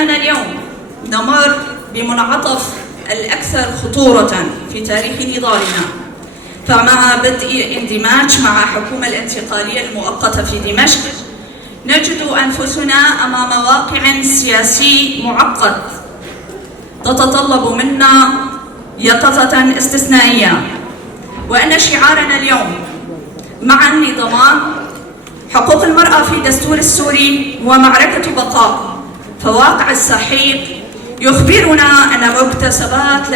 اليوم نمر بمنعطف الأكثر خطورة في تاريخ نضالنا، فمع بدء الاندماج مع الحكومة الانتقالية المؤقتة في دمشق نجد أنفسنا أمام واقع سياسي معقد تتطلب منا يقظة استثنائية، وأن شعارنا اليوم معا لضمان حقوق المرأة في الدستور السوري ومعركة بقاء. فواقع السحيق يخبرنا أن مكتسبات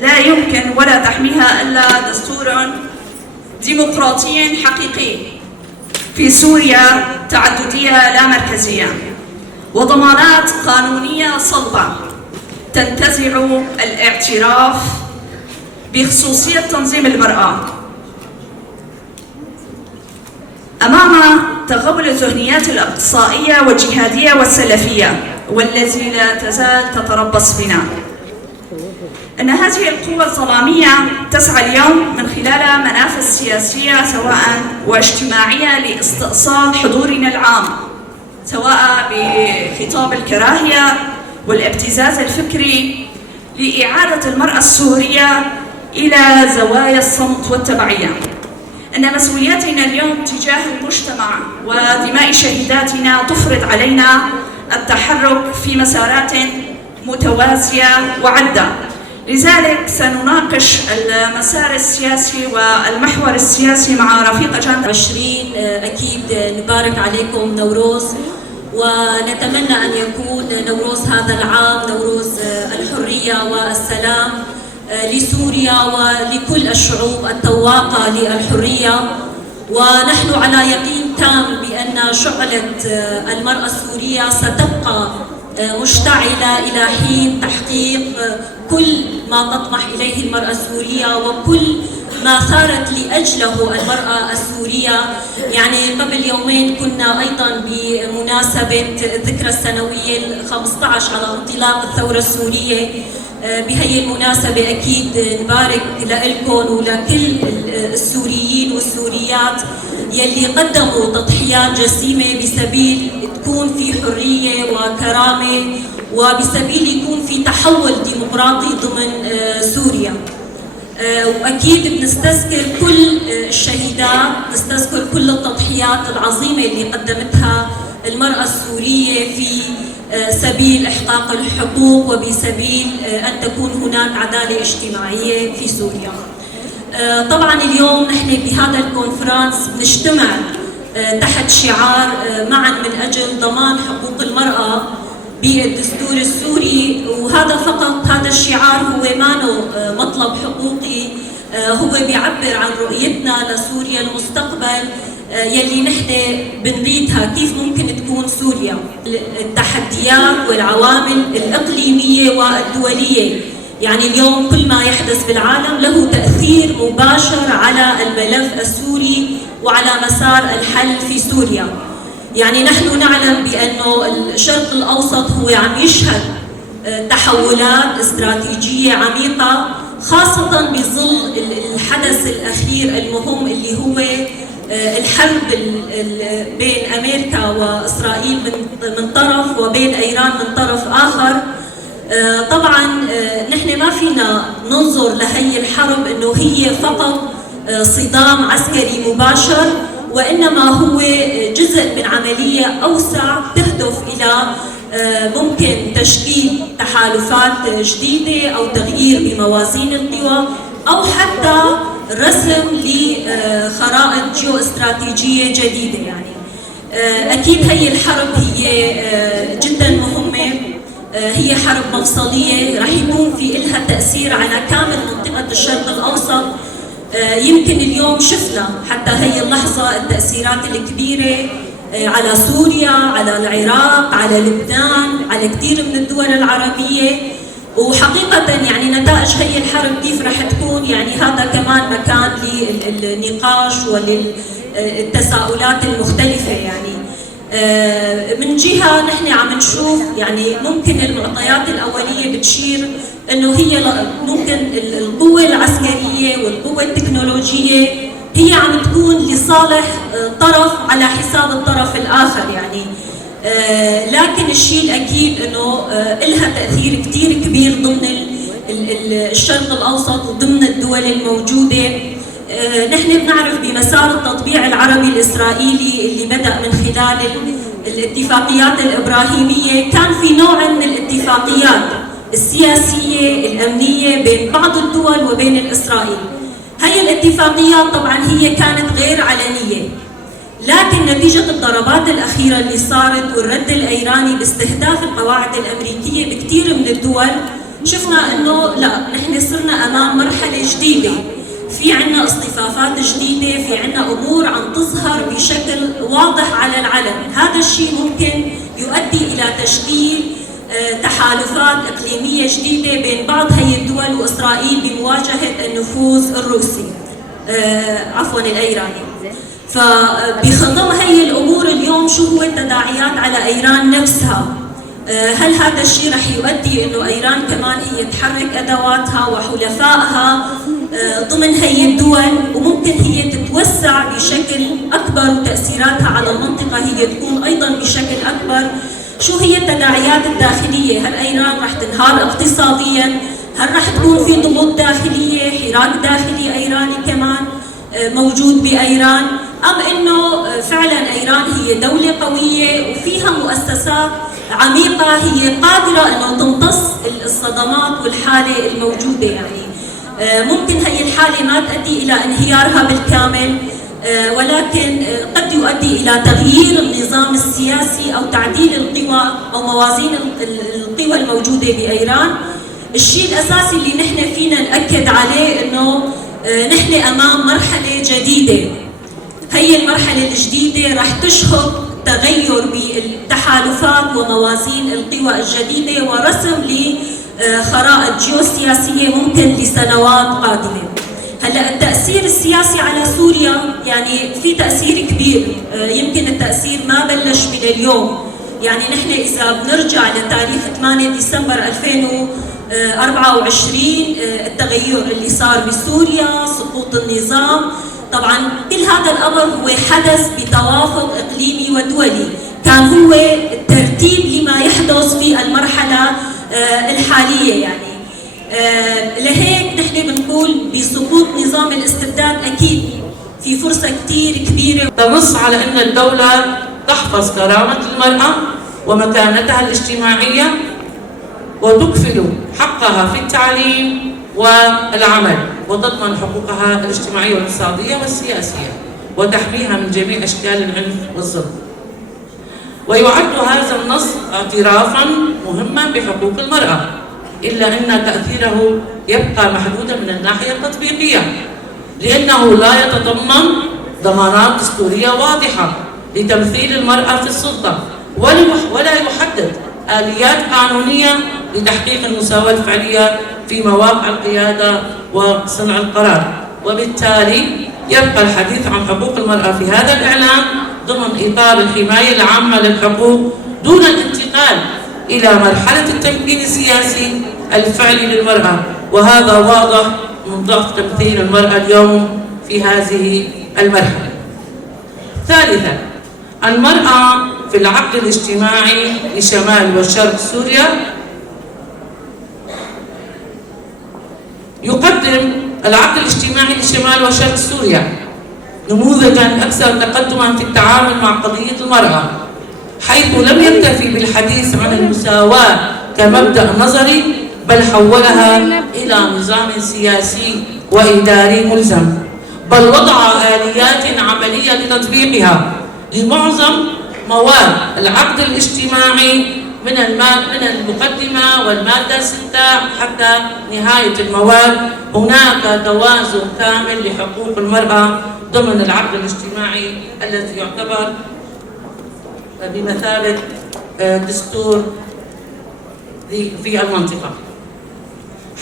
لا يمكن ولا تحميها إلا دستور ديمقراطي حقيقي في سوريا تعددية لا مركزية، وضمانات قانونية صلبة تنتزع الاعتراف بخصوصية تنظيم المرأة. أمام تغول الذهنيات الإقصائية والجهادية والسلفية والتي لا تزال تتربص بنا، أن هذه القوى الظلامية تسعى اليوم من خلال منافذ سياسية سواء واجتماعية لاستئصال حضورنا العام، سواء بخطاب الكراهية والابتزاز الفكري، لإعادة المرأة السورية إلى زوايا الصمت والتبعية. أن مسؤولياتنا اليوم تجاه المجتمع ودماء شهيداتنا تفرض علينا التحرك في مسارات متوازية وعدة، لذلك سنناقش المسار السياسي والمحور السياسي مع رفيقة جان 20. أكيد نبارك عليكم نوروز، ونتمنى أن يكون نوروز هذا العام نوروز الحرية والسلام لسوريا ولكل الشعوب التواقة للحرية. ونحن على يقين تام بأن شعلة المرأة السورية ستبقى مشتعلة إلى حين تحقيق كل ما تطمح إليه المرأة السورية وكل ما ثارت لأجله المرأة السورية. يعني قبل يومين كنا أيضا بمناسبة الذكرى السنوية 15 على انطلاق الثورة السورية. بهي المناسبة أكيد نبارك لكم ولكل السوريين والسوريات يلي قدموا تضحيات جسيمة بسبيل تكون في حرية وكرامة وبسبيل يكون في تحول ديمقراطي ضمن سوريا. وأكيد بنستذكر كل الشهيدات، نستذكر كل التضحيات العظيمة اللي قدمتها المرأة السورية في سبيل إحقاق الحقوق وبسبيل أن تكون هناك عدالة اجتماعية في سوريا. طبعا اليوم نحن بهذا الكونفرنس نجتمع تحت شعار معا من أجل ضمان حقوق المرأة بالدستور السوري، وهذا فقط هذا الشعار هو مانو مطلب حقوقي، هو بيعبر عن رؤيتنا لسوريا المستقبل يلي نحن بنريدها، كيف ممكن تكون سوريا. التحديات والعوامل الإقليمية والدولية، يعني اليوم كل ما يحدث بالعالم له تأثير مباشر على الملف السوري وعلى مسار الحل في سوريا. يعني نحن نعلم بأنه الشرق الأوسط هو عم يشهد تحولات استراتيجية عميقة، خاصة بظل الحدث الأخير المهم اللي هو الحرب بين أمريكا وإسرائيل من طرف وبين إيران من طرف آخر. طبعا نحن ما فينا ننظر لهي الحرب أنه هي فقط صدام عسكري مباشر، وإنما هو جزء من عملية أوسع تهدف إلى ممكن تشكيل تحالفات جديدة أو تغيير بموازين القوى أو حتى رسم لخرائط جيو استراتيجية جديدة. يعني أكيد هي الحرب هي جدا مهمة، هي حرب مفصلية رح يكون في إلها تأثير على كامل منطقة الشرق الأوسط. يمكن اليوم شفنا حتى هي اللحظة التأثيرات الكبيرة على سوريا، على العراق، على لبنان، على كثير من الدول العربية. وحقيقة يعني نتائج هي الحرب كيف رح تكون، يعني هذا كمان مكان للنقاش وللتساؤلات المختلفة. يعني من جهة نحن عم نشوف يعني ممكن المعطيات الأولية بتشير أنه هي ممكن القوة العسكرية والقوة التكنولوجية هي عم تكون لصالح طرف على حساب الطرف الآخر. يعني لكن الشيء الأكيد أنه إلها تأثير كتير كبير ضمن الشرق الأوسط وضمن الدول الموجودة. نحن بنعرف بمسار التطبيع العربي الإسرائيلي اللي بدأ من خلال الاتفاقيات الإبراهيمية، كان في نوع من الاتفاقيات السياسية الأمنية بين بعض الدول وبين إسرائيل. هاي الاتفاقيات طبعا هي كانت غير علنية، لكن نتيجة الضربات الأخيرة اللي صارت والرد الإيراني باستهداف القواعد الأمريكية بكثير من الدول، شفنا إنه لا، نحن صرنا أمام مرحلة جديدة، في عنا اصطفافات جديدة، في عنا أمور عم تظهر بشكل واضح على العلن. هذا الشيء ممكن يؤدي إلى تشكيل تحالفات إقليمية جديدة بين بعض هي الدول وإسرائيل بمواجهة النفوذ الروسي، عفوا الإيراني. فبخضم هي الأمور اليوم شو هو التداعيات على إيران نفسها؟ هل هذا الشيء رح يؤدي إنه إيران كمان هي تحرك أدواتها وحلفائها ضمن هي الدول، وممكن هي تتوسع بشكل أكبر وتأثيراتها على المنطقة هي تكون أيضا بشكل أكبر؟ شو هي التداعيات الداخلية؟ هل إيران رح تنهار اقتصاديا؟ هل رح تكون في ضغوط داخلية، حراك داخلي إيراني كمان موجود بإيران؟ أم إنه فعلا إيران هي دولة قوية وفيها مؤسسات عميقة هي قادرة إنه تمتص الصدمات والحالة الموجودة؟ يعني ممكن هي الحالة ما تؤدي إلى انهيارها بالكامل، ولكن قد يؤدي إلى تغيير النظام السياسي أو تعديل القوى أو موازين القوى الموجودة بإيران. الشيء الأساسي اللي نحن فينا نأكد عليه إنه نحن أمام مرحلة جديدة. هي المرحلة الجديدة رح تشهد تغير بالتحالفات وموازين القوى الجديدة ورسم لخرائط جيوسياسية ممكن لسنوات قادمة. هلا التأثير السياسي على سوريا يعني في تأثير كبير، يمكن التأثير ما بلش من اليوم. يعني نحن إذا بنرجع لتاريخ 8 ديسمبر 2024 التغير اللي صار بسوريا، سقوط النظام، طبعا كل هذا الأمر هو حدث بتوافق إقليمي ودولي، كان هو الترتيب لما يحدث في المرحلة الحالية. يعني لهيك نحن بنقول بسقوط نظام الاستبداد أكيد في فرصة كتير كبيرة تنص على أن الدولة تحفظ كرامة المرأة ومكانتها الاجتماعية وتكفل حقها في التعليم والعمل وتضمن حقوقها الاجتماعية والاقتصادية والسياسية وتحميها من جميع أشكال العنف والظلم. ويعد هذا النص اعترافا مهما بحقوق المرأة، إلا أن تأثيره يبقى محدودا من الناحية التطبيقية، لأنه لا يتضمن ضمانات دستورية واضحة لتمثيل المرأة في السلطة، ولا يحدد آليات قانونية لتحقيق المساواة الفعلية في مواقع القيادة وصنع القرار. وبالتالي يبقى الحديث عن حقوق المرأة في هذا الإعلان ضمن إطار الحماية العامة للحقوق دون الانتقال إلى مرحلة التمكين السياسي الفعلي للمرأة، وهذا واضح من ضعف تمثيل المرأة اليوم في هذه المرحلة. ثالثا، المرأة في العقد الاجتماعي لشمال وشرق سوريا يقدم العقد الاجتماعي لشمال وشرق سوريا نموذجا أكثر تقدما في التعامل مع قضية المرأة، حيث لم يكتفي بالحديث عن المساواة كمبدأ نظري، بل حولها إلى نظام سياسي وإداري ملزم، بل وضع آليات عملية لتطبيقها لمعظم مواد العقد الاجتماعي من المقدمة والمادة 6 حتى نهاية المواد. هناك توازن كامل لحقوق المرأة ضمن العقد الاجتماعي الذي يعتبر بمثابة دستور في المنطقة،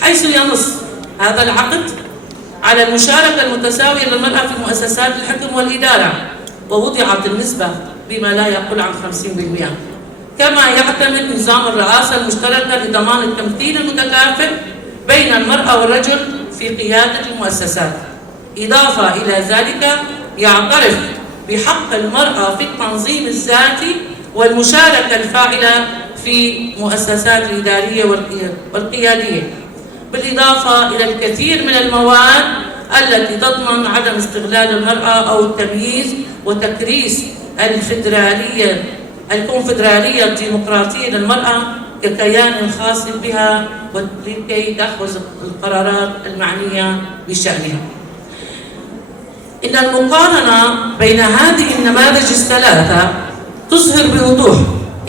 حيث ينص هذا العقد على المشاركة المتساوية للمرأة في مؤسسات الحكم والإدارة، ووضعت النسبة بما لا يقل عن 50%. كما يعتمد نظام الرئاسة المشتركة لضمان التمثيل المتكافئ بين المرأة والرجل في قيادة المؤسسات. إضافة إلى ذلك يعترف بحق المرأة في التنظيم الذاتي والمشاركة الفاعلة في مؤسسات الإدارية والقيادية، بالإضافة إلى الكثير من المواد التي تضمن عدم استغلال المرأة أو التمييز وتكريس الكونفدرالية الديمقراطية للمرأة ككيان خاص بها ولكي تأخذ القرارات المعنية بشأنها. إن المقارنة بين هذه النماذج الثلاثة تظهر بوضوح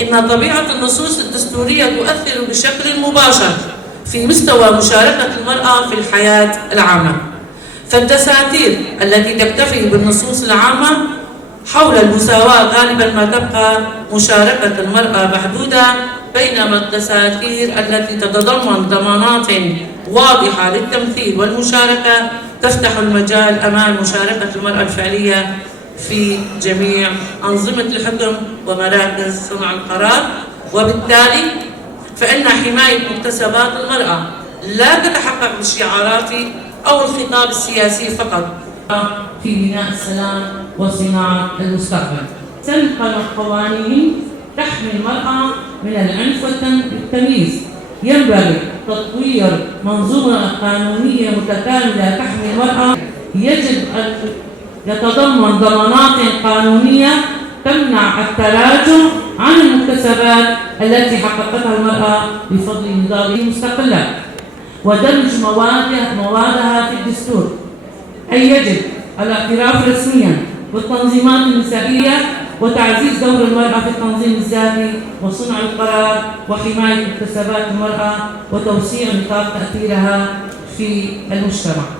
إن طبيعة النصوص الدستورية تؤثر بشكل مباشر في مستوى مشاركة المرأة في الحياة العامة. فالدساتير التي تكتفي بالنصوص العامة حول المساواة غالبا ما تبقى مشاركة المرأة محدودة، بينما الدساتير التي تتضمن ضمانات واضحة للتمثيل والمشاركة تفتح المجال أمام مشاركة المرأة الفعلية في جميع أنظمة الحكم ومراكز صنع القرار. وبالتالي فإن حماية مكتسبات المرأة لا تتحقق بالشعارات أو الخطاب السياسي فقط في بناء السلام وصناعة المستقبل. تلك القوانين تحمي المرأة من العنف والتمييز. ينبغي تطوير منظومة قانونية متكاملة تحمي المرأة. يجب أن يتضمن ضمانات قانونية تمنع التراجع عن المكتسبات التي حققتها المرأة بفضل نضالها مستقلة، ودمج موادها في الدستور. أي يجب الاعتراف رسميا بالتنظيمات النسائية وتعزيز دور المرأة في التنظيم الذاتي وصنع القرار وحماية مكتسبات المرأة وتوسيع نطاق تأثيرها في المجتمع.